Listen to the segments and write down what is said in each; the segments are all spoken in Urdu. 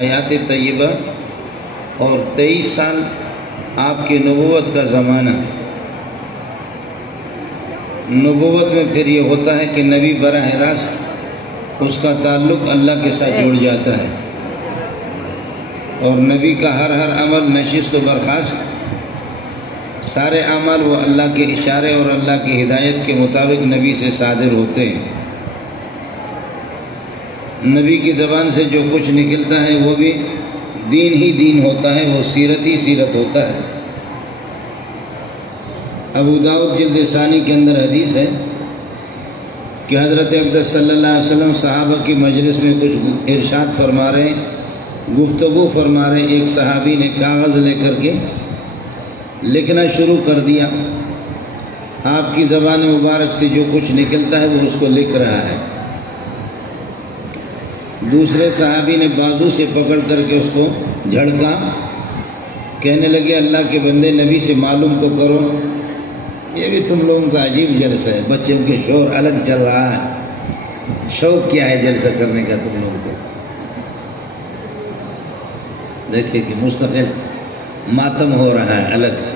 حیات طیبہ اور 23 سال آپ کی نبوت کا زمانہ. نبوت میں پھر یہ ہوتا ہے کہ نبی براہ راست اس کا تعلق اللہ کے ساتھ جڑ جاتا ہے، اور نبی کا ہر عمل نشست و برخاست، سارے اعمال وہ اللہ کے اشارے اور اللہ کی ہدایت کے مطابق نبی سے صادر ہوتے ہیں. نبی کی زبان سے جو کچھ نکلتا ہے وہ بھی دین ہی دین ہوتا ہے، وہ سیرت ہی سیرت ہوتا ہے. ابو داؤد جلد ثانی کے اندر حدیث ہے کہ حضرت اقدس صلی اللہ علیہ وسلم صحابہ کی مجلس میں کچھ ارشاد فرما رہے ہیں، گفتگو فرما رہے ہیں. ایک صحابی نے کاغذ لے کر کے لکھنا شروع کر دیا. آپ کی زبان مبارک سے جو کچھ نکلتا ہے وہ اس کو لکھ رہا ہے. دوسرے صحابی نے بازو سے پکڑ کر کے اس کو جھڑکا، کہنے لگے اللہ کے بندے نبی سے معلوم تو کرو، یہ بھی تم لوگوں کا عجیب جلسہ ہے، بچوں کے شور الگ چل رہا ہے، شوق کیا ہے جلسہ کرنے کا تم لوگوں کو؟ دیکھیں کہ مستقل ماتم ہو رہا ہے الگ.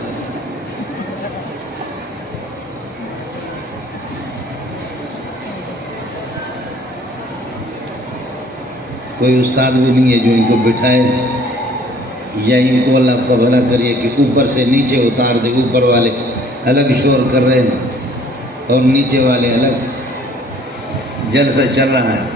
کوئی استاد بھی نہیں ہے جو ان کو بٹھائے یا ان کو اللہ کا بھلا کریے کہ اوپر سے نیچے اتار دے. اوپر والے الگ شور کر رہے ہیں اور نیچے والے الگ جلسہ چل رہا ہے.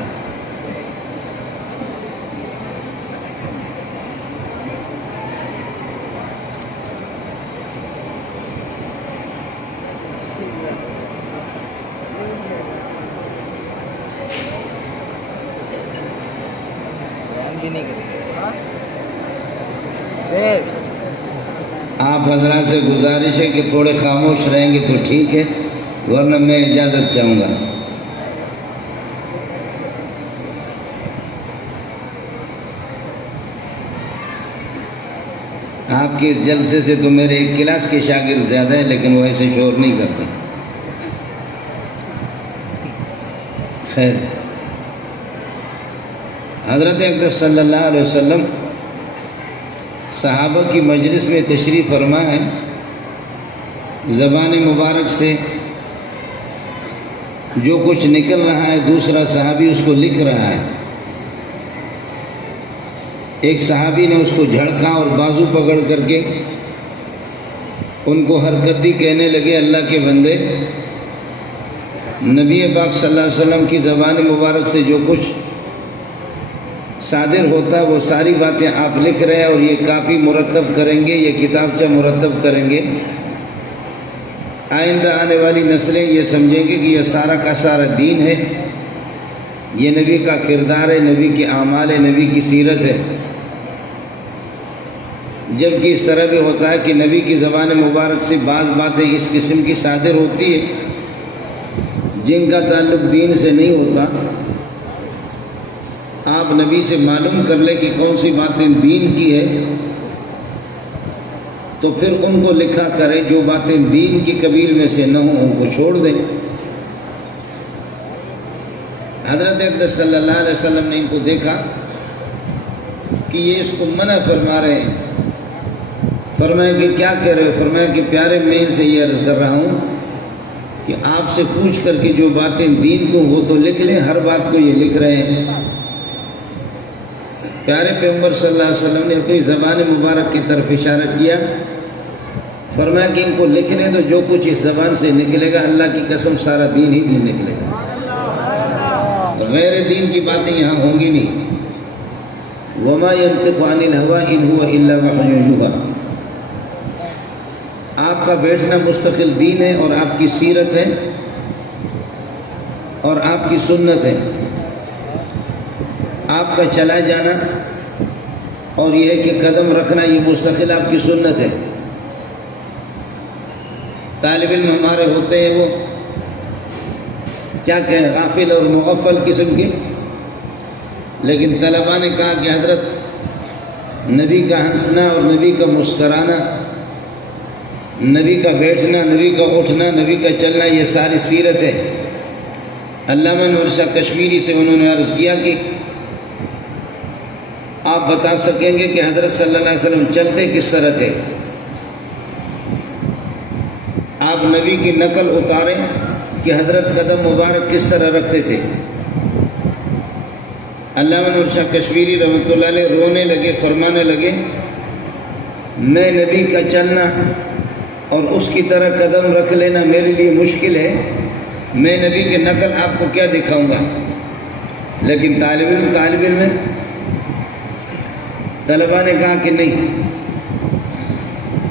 آپ حضرات سے گزارش ہے کہ تھوڑے خاموش رہیں گے تو ٹھیک ہے، ورنہ میں اجازت چاہوں گا. آپ کے اس جلسے سے تو میرے ایک کلاس کے شاگرد زیادہ ہیں، لیکن وہ ایسے شور نہیں کرتے. خیر، حضرت اقدس صلی اللہ علیہ وسلم صحابہ کی مجلس میں تشریف فرما ہے. زبان مبارک سے جو کچھ نکل رہا ہے دوسرا صحابی اس کو لکھ رہا ہے. ایک صحابی نے اس کو جھڑکا اور بازو پکڑ کر کے ان کو حرکتی کہنے لگے اللہ کے بندے نبی پاک صلی اللہ علیہ وسلم کی زبان مبارک سے جو کچھ صادر ہوتا ہے وہ ساری باتیں آپ لکھ رہے ہیں، اور یہ کاپی مرتب کریں گے، یہ کتابچہ مرتب کریں گے. آئندہ آنے والی نسلیں یہ سمجھیں گے کہ یہ سارا کا سارا دین ہے، یہ نبی کا کردار ہے، نبی کے اعمال ہے، نبی کی سیرت ہے. جبکہ اس طرح بھی ہوتا ہے کہ نبی کی زبان مبارک سے بعض باتیں اس قسم کی صادر ہوتی ہے جن کا تعلق دین سے نہیں ہوتا. آپ نبی سے معلوم کر لیں کہ کون سی باتیں دین کی ہے تو پھر ان کو لکھا کریں، جو باتیں دین کی قبیل میں سے نہ ہوں ان کو چھوڑ دیں. حضرت اقدس صلی اللہ علیہ وسلم نے ان کو دیکھا کہ یہ اس کو منع فرما رہے ہیں. فرمایا کہ کیا کہہ رہے ہو؟ فرمایا کہ پیارے میں سے یہ عرض کر رہا ہوں کہ آپ سے پوچھ کر کے جو باتیں دین کو وہ تو لکھ لیں، ہر بات کو یہ لکھ رہے ہیں. پیارے پیغمبر صلی اللہ علیہ وسلم نے اپنی زبان مبارک کی طرف اشارہ کیا. فرمایا کہ ان کو لکھ لیں تو جو کچھ اس زبان سے نکلے گا اللہ کی قسم سارا دین ہی دین نکلے گا، غیر دین کی باتیں یہاں ہوں گی نہیں. وما ينطق عن الهوى ان هو الا وحي يوحى. آپ کا بیٹھنا مستقل دین ہے اور آپ کی سیرت ہے اور آپ کی سنت ہے. آپ کا چلا جانا اور یہ ہے کہ قدم رکھنا یہ مستقل آپ کی سنت ہے. طالب علم ہمارے ہوتے ہیں وہ کیا کہیں غافل اور مغفل قسم کے، لیکن طلباء نے کہا کہ حضرت نبی کا ہنسنا اور نبی کا مسکرانا، نبی کا بیٹھنا، نبی کا اٹھنا، نبی کا چلنا یہ ساری سیرت ہے. علامہ انور شاہ کشمیری سے انہوں نے عرض کیا کہ آپ بتا سکیں گے کہ حضرت صلی اللہ علیہ وسلم چلتے کس طرح تھے؟ آپ نبی کی نقل اتاریں کہ حضرت قدم مبارک کس طرح رکھتے تھے۔ علامہ نور شاہ کشمیری رحمۃ اللہ علیہ رونے لگے، فرمانے لگے میں نبی کا چلنا اور اس کی طرح قدم رکھ لینا میرے لیے مشکل ہے، میں نبی کی نقل آپ کو کیا دکھاؤں گا۔ لیکن طالب علم طلباء نے کہا کہ نہیں،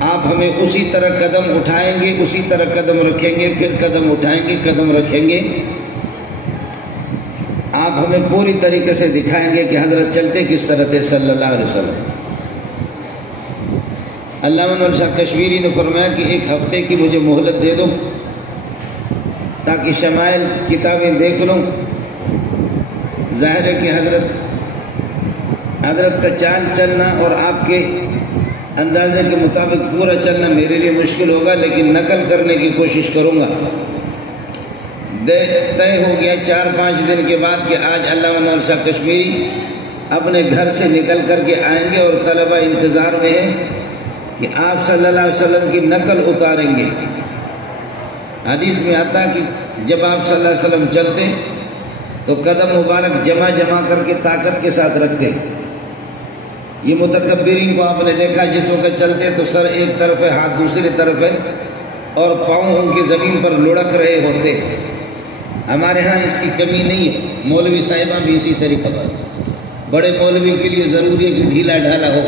آپ ہمیں اسی طرح قدم اٹھائیں گے، اسی طرح قدم رکھیں گے، پھر قدم اٹھائیں گے، قدم رکھیں گے، آپ ہمیں پوری طریقے سے دکھائیں گے کہ حضرت چلتے کس طرح تھے صلی اللہ علیہ وسلم۔ علامہ نور شاہ کشمیری نے فرمایا کہ ایک ہفتے کی مجھے مہلت دے دو تاکہ شمائل کتابیں دیکھ لوں۔ ظاہر ہے کہ حضرت کا چال چلنا اور آپ کے اندازے کے مطابق پورا چلنا میرے لیے مشکل ہوگا، لیکن نقل کرنے کی کوشش کروں گا۔ طے ہو گیا 4-5 دن کے بعد کہ آج علامہ نور شاہ کشمیری اپنے گھر سے نکل کر کے آئیں گے اور طلبہ انتظار میں ہیں کہ آپ صلی اللہ علیہ وسلم کی نقل اتاریں گے۔ حدیث میں آتا ہے کہ جب آپ صلی اللہ علیہ وسلم چلتے تو قدم مبارک جمع کر کے طاقت کے ساتھ رکھتے۔ یہ متکبرین کو آپ نے دیکھا جس وقت چلتے تو سر ایک طرف ہے، ہاتھ دوسری طرف ہے، اور پاؤں ان کی زمین پر لڑک رہے ہوتے۔ ہمارے ہاں اس کی کمی نہیں ہے، مولوی صاحبان بھی اسی طریقہ پر۔ بڑے مولوی کے لیے ضروری ہے کہ ڈھیلا ڈھالا ہو،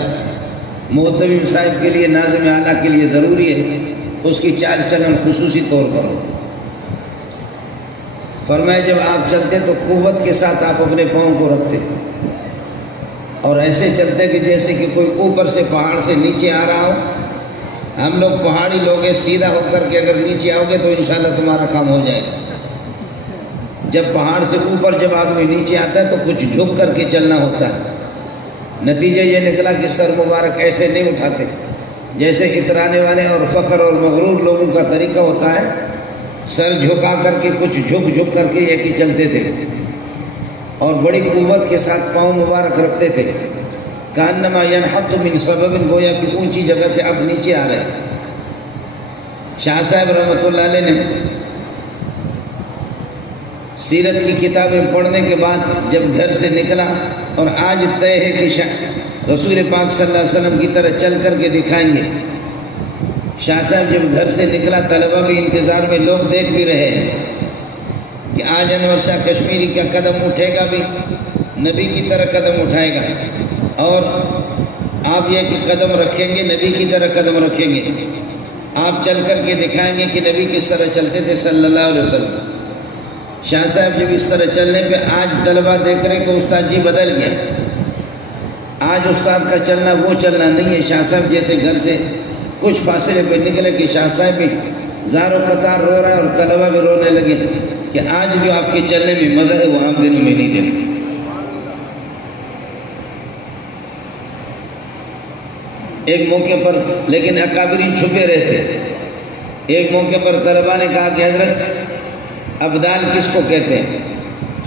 محتمم صاحب کے لیے، ناظم اعلیٰ کے لیے ضروری ہے اس کی چال چلن خصوصی طور پر ہو۔ فرمایا جب آپ چلتے تو قوت کے ساتھ آپ اپنے پاؤں کو رکھتے اور ایسے چلتے کہ جیسے کہ کوئی اوپر سے پہاڑ سے نیچے آ رہا ہو۔ ہم لوگ پہاڑی لوگ ہیں، سیدھا ہو کر کے اگر نیچے آؤ گے تو انشاءاللہ تمہارا کام ہو جائے گا۔ جب پہاڑ سے اوپر جب آدمی نیچے آتا ہے تو کچھ جھک کر کے چلنا ہوتا ہے۔ نتیجہ یہ نکلا کہ سر مبارک ایسے نہیں اٹھاتے جیسے اترانے والے اور فخر اور مغرور لوگوں کا طریقہ ہوتا ہے، سر جھکا کر کے کچھ جھک کر کے یہ کہ چلتے تھے اور بڑی قوت کے ساتھ پاؤں مبارک رکھتے تھے۔ کانما ینحط من سبب، گویا کہ اونچی جگہ سے اب نیچے آ رہے ہیں۔ شاہ صاحب رحمۃ اللہ علیہ نے سیرت کی کتابیں پڑھنے کے بعد جب گھر سے نکلا اور آج طے ہے کہ رسول پاک صلی اللہ علیہ وسلم کی طرح چل کر کے دکھائیں گے۔ شاہ صاحب جب گھر سے نکلا طلبہ بھی انتظار میں، لوگ دیکھ بھی رہے ہیں کہ آج انور شاہ کشمیری کا قدم اٹھے گا بھی نبی کی طرح قدم اٹھائے گا، اور آپ یہ کہ قدم رکھیں گے نبی کی طرح قدم رکھیں گے، آپ چل کر کے دکھائیں گے کہ نبی کس طرح چلتے تھے صلی اللہ علیہ وسلم۔ شاہ صاحب جب اس طرح چلنے پہ آج طلبہ دیکھ رہے کہ استاد جی بدل گیا، آج استاد کا چلنا وہ چلنا نہیں ہے۔ شاہ صاحب جیسے گھر سے کچھ فاصلے پہ نکلے کہ شاہ صاحب بھی زار و قطار رو رہا ہے اور طلبہ بھی رونے لگے کہ آج جو آپ کے چلنے میں مزہ ہے وہ عام دنوں میں نہیں دیکھا۔ ایک موقع پر لیکن اکابرین چھپے رہتے۔ ایک موقع پر طلبہ نے کہا کہ حضرت ابدال کس کو کہتے ہیں؟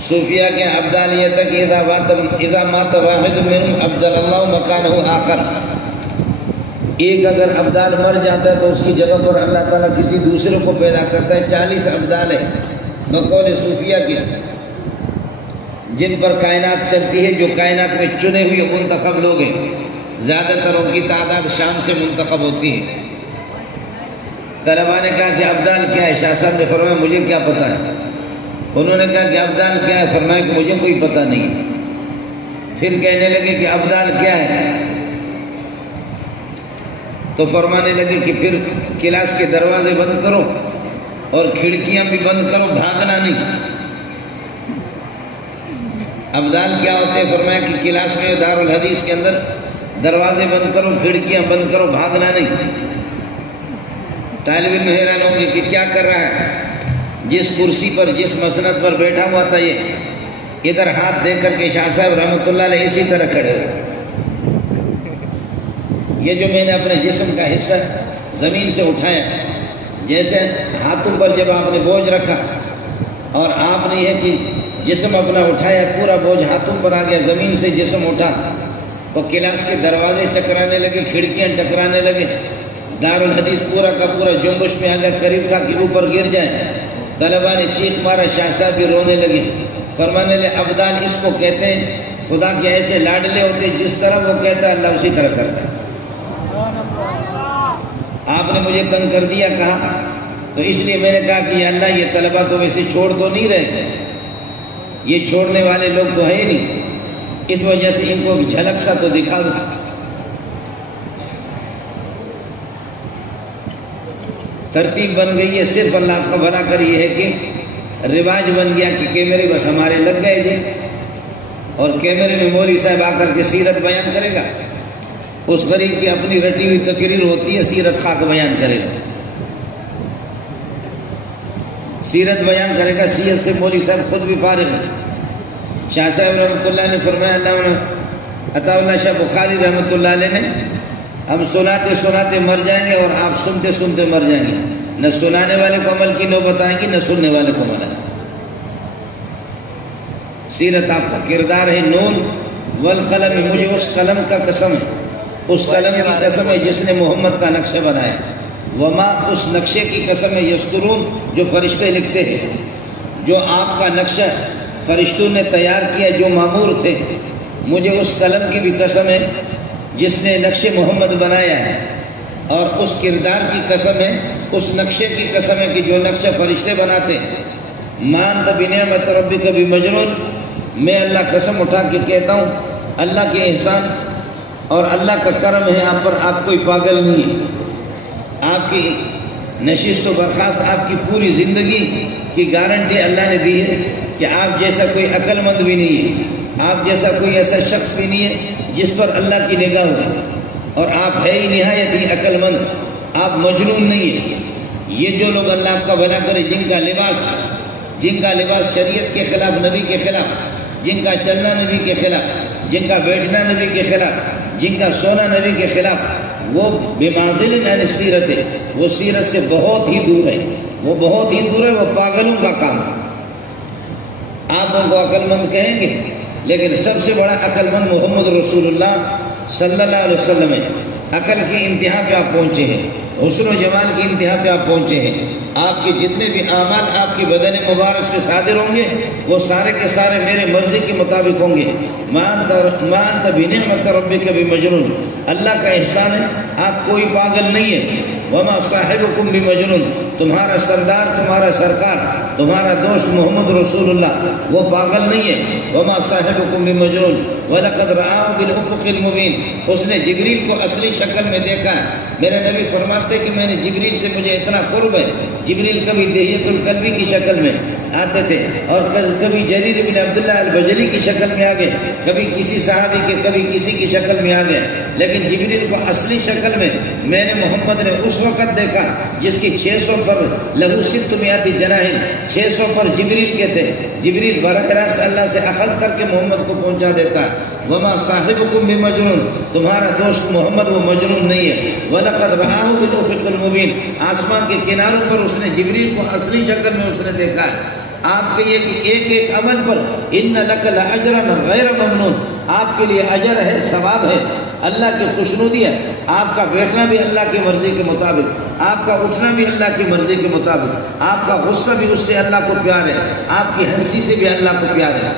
صوفیہ کے ابدال یہ تھا کہ اذا مات واحد منهم ابدل اللہ مکانہ آخر، ایک اگر ابدال مر جاتا ہے تو اس کی جگہ پر اللہ تعالیٰ کسی دوسرے کو پیدا کرتا ہے۔ 40 ابدال ہیں بقول صوفیہ کے جن پر کائنات چلتی ہے، جو کائنات میں چنے ہوئے منتخب لوگ ہیں، زیادہ تر ان کی تعداد شام سے منتخب ہوتی ہے۔ طلباء نے کہا کہ ابدال کیا ہے؟ شاہ صاحب نے فرمایا مجھے کیا پتا ہے۔ انہوں نے کہا کہ ابدال کیا ہے؟ فرمایا کہ مجھے کوئی پتہ نہیں۔ پھر کہنے لگے کہ ابدال کیا ہے؟ تو فرمانے لگے کہ پھر کلاس کے دروازے بند کرو اور کھڑکیاں بھی بند کرو، بھاگنا نہیں۔ ابدال کیا ہوتے ہیں؟ فرمایا کہ کلاس میں دارالحدیث کے اندر دروازے بند کرو، کھڑکیاں بند کرو، بھاگنا نہیں۔ طالب علم حیران ہوں گے کہ کیا کر رہا ہے؟ جس کرسی پر جس مسند پر بیٹھا ہوا تھا یہ ادھر ہاتھ دے کر کے شاہ صاحب رحمۃ اللہ علیہ اسی طرح کھڑے ہوئے۔ یہ جو میں نے اپنے جسم کا حصہ زمین سے اٹھایا، جیسے ہاتھوں پر جب آپ نے بوجھ رکھا اور آپ نے یہ کہ جسم اپنا اٹھایا، پورا بوجھ ہاتھوں پر آ گیا، زمین سے جسم اٹھا، وہ کلاس کے دروازے ٹکرانے لگے، کھڑکیاں ٹکرانے لگے، دارالحدیث پورا کا پورا جنبش میں آ گیا، قریب تھا کہ اوپر گر جائے۔ طلبا نے چیخ مارا، شاہ صاحب بھی رونے لگے، فرمانے لگے ابدال اس کو کہتے ہیں، خدا کے ایسے لاڈلے ہوتے جس طرح وہ کہتا ہے اللہ اسی طرح کرتا ہے۔ آپ نے مجھے تنگ کر دیا کہا، تو اس لیے میں نے کہا کہ یا اللہ یہ طلبا تو ویسے چھوڑ تو نہیں رہے، یہ چھوڑنے والے لوگ تو ہے ہی نہیں، اس وجہ سے ان کو جھلک سا تو دکھا دو۔ ترتیب بن گئی ہے، صرف اللہ کا بھلا کر یہ ہے کہ رواج بن گیا کہ کیمرے بس ہمارے لگ گئے جی، اور کیمرے میں مولوی صاحب آ کر کے سیرت بیان کرے گا، اس غریب کی اپنی رٹی ہوئی تقریر ہوتی ہے، سیرت خاک بیان کرے گا، سیرت بیان کرے گا، سیرت سے مولوی صاحب خود بھی فارغ ہے۔ شاہ صاحب رحمۃ اللہ نے فرمایا، اللہ عطا اللہ شاہ بخاری رحمۃ اللہ علیہ نے، ہم سناتے سناتے مر جائیں گے اور آپ سنتے سنتے مر جائیں گے، نہ سنانے والے کو عمل کی نوبت آئے گی، نہ سننے والے کو عمل آئے گی۔ سیرت آپ کا کردار ہے۔ نون والقلم، مجھے اس قلم کا قسم ہے، اس قلم کی قسم ہے جس نے محمد کا نقشہ بنایا، وما، اس نقشے کی قسم ہے، یسترون، جو فرشتے لکھتے ہیں، جو آپ کا نقشہ فرشتوں نے تیار کیا، جو مامور تھے، مجھے اس قلم کی بھی قسم ہے جس نے نقش محمد بنایا ہے، اور اس کردار کی قسم ہے، اس نقشے کی قسم ہے کہ جو نقشہ فرشتے بناتے ہیں۔ مان بنعمت ربک بمجنون، میں اللہ قسم اٹھا کے کہتا ہوں، اللہ کے احسان اور اللہ کا کرم ہے آپ پر، آپ کوئی پاگل نہیں ہے۔ آپ کی نشست و برخاست، آپ کی پوری زندگی کی گارنٹی اللہ نے دی ہے کہ آپ جیسا کوئی عقل مند بھی نہیں ہے، آپ جیسا کوئی ایسا شخص بھی نہیں ہے جس پر اللہ کی نگاہ ہو، اور آپ ہے ہی نہایت ہی عقل مند، آپ مجنون نہیں ہے۔ یہ جو لوگ اللہ آپ کا بھلا کرے، جن کا لباس شریعت کے خلاف، نبی کے خلاف، جن کا چلنا نبی کے خلاف، جن کا بیٹھنا نبی کے خلاف، جن کا سونا نبی کے خلاف، وہ بمنزل عن سیرت ہے، وہ سیرت سے بہت ہی دور ہے، وہ بہت ہی دور ہے، وہ پاگلوں کا کام ہے۔ آپ ان کو عقل مند کہیں گے، لیکن سب سے بڑا عقل مند محمد رسول اللہ صلی اللہ علیہ وسلم ہے۔ عقل کی انتہا پہ آپ پہنچے ہیں، حسن و جمال کی انتہا پہ آپ پہنچے ہیں۔ آپ کے جتنے بھی اعمال آپ کی بدن مبارک سے صادر ہوں گے، وہ سارے کے سارے میرے مرضی کے مطابق ہوں گے۔ مان بنعمت ربک بمجنون، اللہ کا احسان ہے، آپ کوئی پاگل نہیں ہے۔ وما صاحبکم بمجنون، تمہارا سردار، تمہارا سرکار، تمہارا دوست محمد رسول اللہ وہ پاگل نہیں ہے۔ وما صاحبکم بمجنون ولقد رآہ بالافق المبین، اس نے جبریل کو اصلی شکل میں دیکھا ہے۔ میرے نبی فرماتے کہ میں نے جبریل سے، مجھے اتنا قرب ہے، جبریل کبھی دہیت القلبی کی شکل میں آتے تھے، اور کبھی جریر بن عبداللہ البجلی کی شکل میں آ گئے، کبھی کسی صحابی کے، کبھی کسی کی شکل میں آ گئے، لیکن جبریل کو اصلی شکل میں نے محمد نے اس وقت دیکھا جس کی 600 پر لہو 600 جناح، 600 پر جبریل کے تھے۔ جبریل براہ راست اللہ سے اخذ کر کے محمد کو پہنچا دیتا۔ وما صاحبکم بمجنون، تمہارا دوست محمد وہ مجنون نہیں ہے۔ وَلَقَدْ رَآهُ بِالْأُفُقِ الْمُبِينِ، آسمان کے کناروں پر اس نے جبریل کو اصلی شکل میں اس نے دیکھا ہے۔ آپ کے یہ ایک ایک عمل پر اِنَّ لَكَ لَأَجْرًا غَيْرَ مَمْنُونٍ، آپ کے لیے اجر ہے، ثواب ہے، اللہ کی خوشنودی ہے۔ آپ کا بیٹھنا بھی اللہ کی مرضی کے مطابق، آپ کا اٹھنا بھی اللہ کی مرضی کے مطابق، آپ کا غصہ بھی اس سے اللہ کو پیار ہے، آپ کی ہنسی سے بھی اللہ کو پیار ہے۔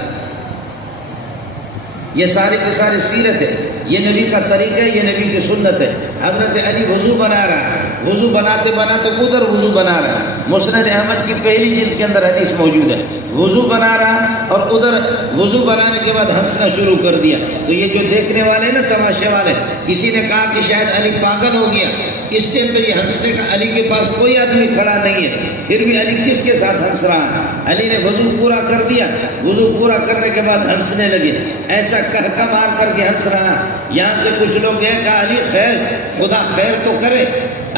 یہ سارے کے سارے سیرت ہے، یہ نبی کا طریقہ ہے، یہ نبی کی سنت ہے۔ حضرت علی وضو بنا رہا ہے، وضو بناتے بناتے ادھر وضو بنا رہا ہے، مسند احمد کی پہلی جلد کے اندر حدیث موجود ہے، وضو بنا رہا اور ادھر وضو بنانے کے بعد ہنسنا شروع کر دیا۔ تو یہ جو دیکھنے والے نا، تماشے والے، کسی نے کہا کہ شاید علی پاگل ہو گیا، اس ٹائم پہ یہ ہنسنے کا علی کے پاس کوئی آدمی کھڑا نہیں ہے، پھر بھی علی کس کے ساتھ ہنس رہا ہے؟ علی نے وضو پورا کر دیا، وضو پورا کرنے کے بعد ہنسنے لگے، ایسا کہکا مار کر کے ہنس رہا ہے۔ یہاں سے کچھ لوگ گئے، کہا علی خیر، خدا خیر تو کرے،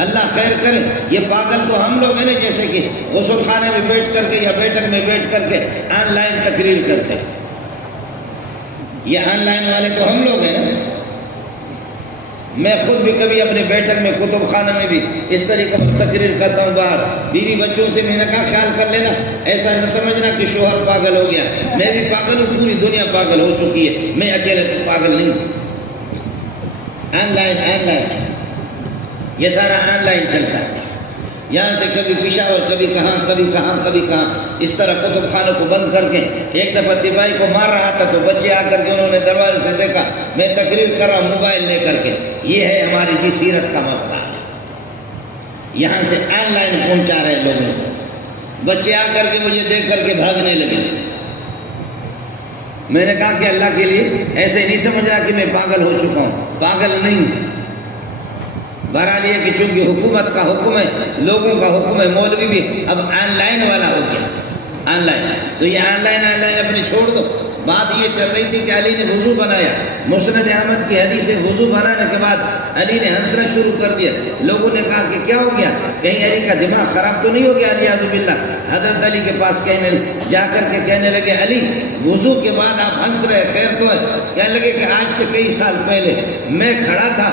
اللہ خیر کرے، یہ پاگل تو ہم لوگ ہیں نا، جیسے کہ غسل خانے میں بیٹھ کر کے یا بیٹھک میں بیٹھ کر کے آن لائن تقریر کرتے، یہ آن لائن والے تو ہم لوگ ہیں نا۔ میں خود بھی کبھی اپنے بیٹھک میں، کتب خانہ میں بھی اس طریقے سے تقریر کرتا ہوں باہر، بیوی بچوں سے میں نے کہا خیال کر لینا، ایسا نہ سمجھنا کہ شوہر پاگل ہو گیا، میں بھی پاگل ہوں، پوری دنیا پاگل ہو چکی ہے، میں اکیلے پاگل نہیں ہوں۔ آن لائن یہ سارا آن لائن چلتا ہے. یہاں سے کبھی پشاور، کبھی کہاں اس طرح کتب خانوں کو بند کر کے. ایک دفعہ تباہی کو مار رہا تھا تو بچے آ کر کے انہوں نے دروازے سے دیکھا میں تقریر کر رہا ہوں موبائل لے کر کے. یہ ہے ہماری سیرت کا مسئلہ. یہاں سے آن لائن پہنچا رہے لوگوں کو. بچے آ کر کے مجھے دیکھ کر کے بھاگنے لگے. میں نے کہا کہ اللہ کے لیے ایسے نہیں سمجھ رہا کہ میں پاگل ہو چکا ہوں. پاگل نہیں ہوں. بہرحال یہ کہ چونکہ حکومت کا حکم ہے، لوگوں کا حکم ہے، مولوی بھی اب آن لائن والا ہو گیا. آن لائن تو یہ آن لائن اپنے چھوڑ دو. بات یہ چل رہی تھی کہ علی نے وضو بنایا. مسند احمد کی حدیث ہے وضو بنانے کے بعد علی نے ہنسنا شروع کر دیا. لوگوں نے کہا کہ کیا ہو گیا، کہیں علی کا دماغ خراب تو نہیں ہو گیا. علی اعوذ باللہ. حضرت علی کے پاس جا کر کے کہنے لگے علی وضو کے بعد آپ ہنس رہے، خیر تو ہے؟ کہنے لگے کہ آج سے کئی سال پہلے میں کھڑا تھا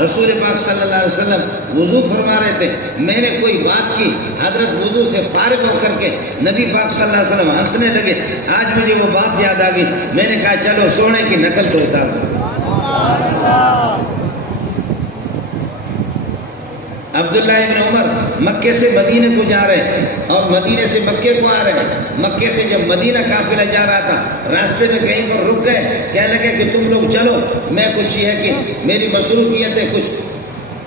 رسول پاک صلی اللہ علیہ وسلم وضو فرما رہے تھے. میں نے کوئی بات کی، حضرت وضو سے فارغ ہو کر کے نبی پاک صلی اللہ علیہ وسلم ہنسنے لگے. آج مجھے وہ بات یاد آ گئی. میں نے کہا چلو سونے کی نقل تو اتار دو. عبداللہ ابن عمر مکے سے مدینے کو جا رہے ہیں اور مدینے سے مکے کو آ رہے ہیں. مکے سے جب مدینہ قافلہ جا رہا تھا راستے میں کہیں پر رک گئے. کہنے لگے کہ تم لوگ چلو، میں کچھ یہ ہے کہ میری مصروفیت ہے،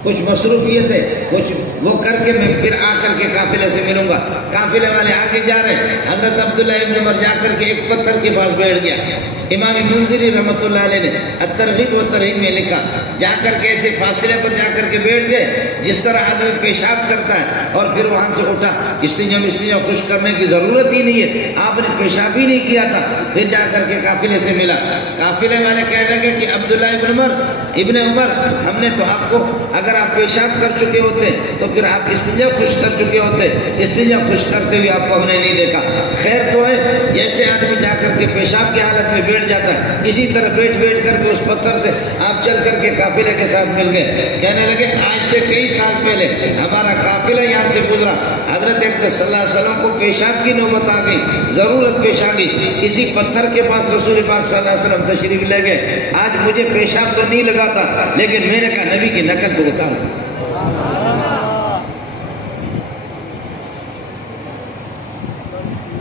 کچھ مصروفیت ہے، کچھ وہ کر کے میں پھر آ کر کے قافلے سے ملوں گا. قافلے والے آگے جا رہے ہیں. حضرت عبداللہ ابن عمر جا کر کے ایک پتھر کے پاس بیٹھ گیا. امام منذری رحمۃ اللہ علیہ نے الترغیب و ترہیب میں لکھا، جا کر کے ایسے فاصلے پر جا کر کے بیٹھ گئے جس طرح آدمی پیشاب کرتا ہے اور پھر وہاں سے اٹھا. استنجا خوش کرنے کی ضرورت ہی نہیں ہے، آپ نے پیشاب ہی نہیں کیا تھا. پھر جا کر کے قافلے سے ملا. قافلے والے کہنے لگے کہ عبداللہ ابن عمر ہم نے تو آپ کو، اگر آپ پیشاب کر چکے ہوتے تو پھر آپ استنجا خوش کر چکے ہوتے. استنجا خوش کرتے ہوئے آپ کو ہم نے نہیں دیکھا. خیر تو ہے، جیسے آدمی جا کر کے پیشاب کی حالت میں بیٹھ جاتا ہے اسی طرح بیٹھ کر کے اس پتھر سے آپ چل کر کے قافلے کے ساتھ مل گئے. کہنے لگے آج سے کئی سال پہلے ہمارا قافلہ یہاں سے گزرا. حضرت صلی اللہ علیہ وسلم کو پیشاب کی نوبت آ گئی، ضرورت پیش آ گئی. اسی پتھر کے پاس رسول پاک صلی اللہ علیہ وسلم تشریف لے گئے. آج مجھے پیشاب تو نہیں لگا تھا لیکن میں نے کہا نبی کی نقل کو بتا.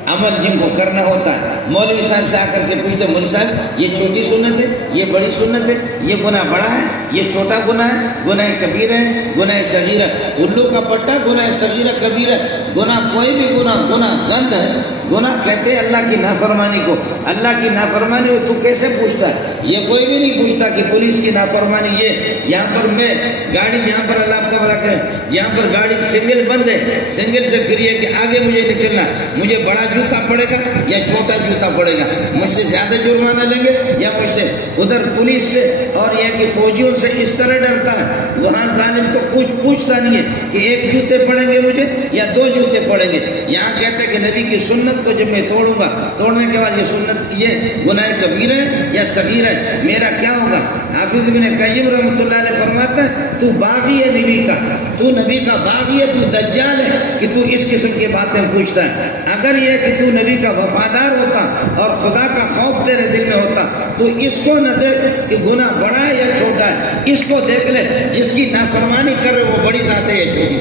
عمل جن کو کرنا ہوتا ہے. مولوی صاحب سے آ کر کے پوچھتے مولوی صاحب یہ چھوٹی سنت ہے، یہ بڑی سنت ہے، یہ گناہ بڑا ہے، یہ چھوٹا گناہ ہے، گناہ کبیر ہے، گناہ صغیر ہے. الو کا پٹا گناہ صغیر کبیر ہے. گناہ کوئی بھی گناہ گند ہے. گناہ کہتے ہیں اللہ کی نافرمانی کو. اللہ کی نافرمانی ہو تو کیسے پوچھتا ہے؟ یہ کوئی بھی نہیں پوچھتا کہ پولیس کی نافرمانی یہ. یہاں پر میں گاڑی جہاں پر اللہ کا بھلا کرے جہاں پر گاڑی سنگل بند ہے، سنگل سے پھر یہ کہ آگے مجھے نکلنا، مجھے بڑا جوتا پڑے گا یا چھوٹا جوتا پڑے گا؟ مجھ سے زیادہ جرمانہ لیں گے یا مجھ سے؟ ادھر پولیس سے اور یہ کہ فوجیوں سے اس طرح ڈرتا ہے. وہاں ظالم تو کچھ پوچھتا نہیں ہے کہ ایک جوتے پڑیں گے مجھے یا دو جوتے پڑیں گے. یہاں کہتے ہیں کہ نبی کی سنت کو جب میں توڑوں گا، توڑنے کے بعد یہ سنت یہ گناہ کبیر ہے یا صغیر ہے، میرا کیا ہوگا؟ حافظ ابن قیم رحمۃ اللہ علیہ فرماتا ہے تو باغی ہے نبی کا، تو نبی کا باغی ہے، تو دجال ہے کہ تو اس قسم کی باتیں پوچھتا ہے. اگر یہ کہ تو نبی کا وفادار ہوتا اور خدا کا خوف تیرے دل میں ہوتا تو اس کو نہ دیکھ کہ گناہ بڑا ہے یا چھوٹا ہے، اس کو دیکھ لے جس کی نافرمانی کر رہے وہ بڑی ذات ہے یا چھوٹی.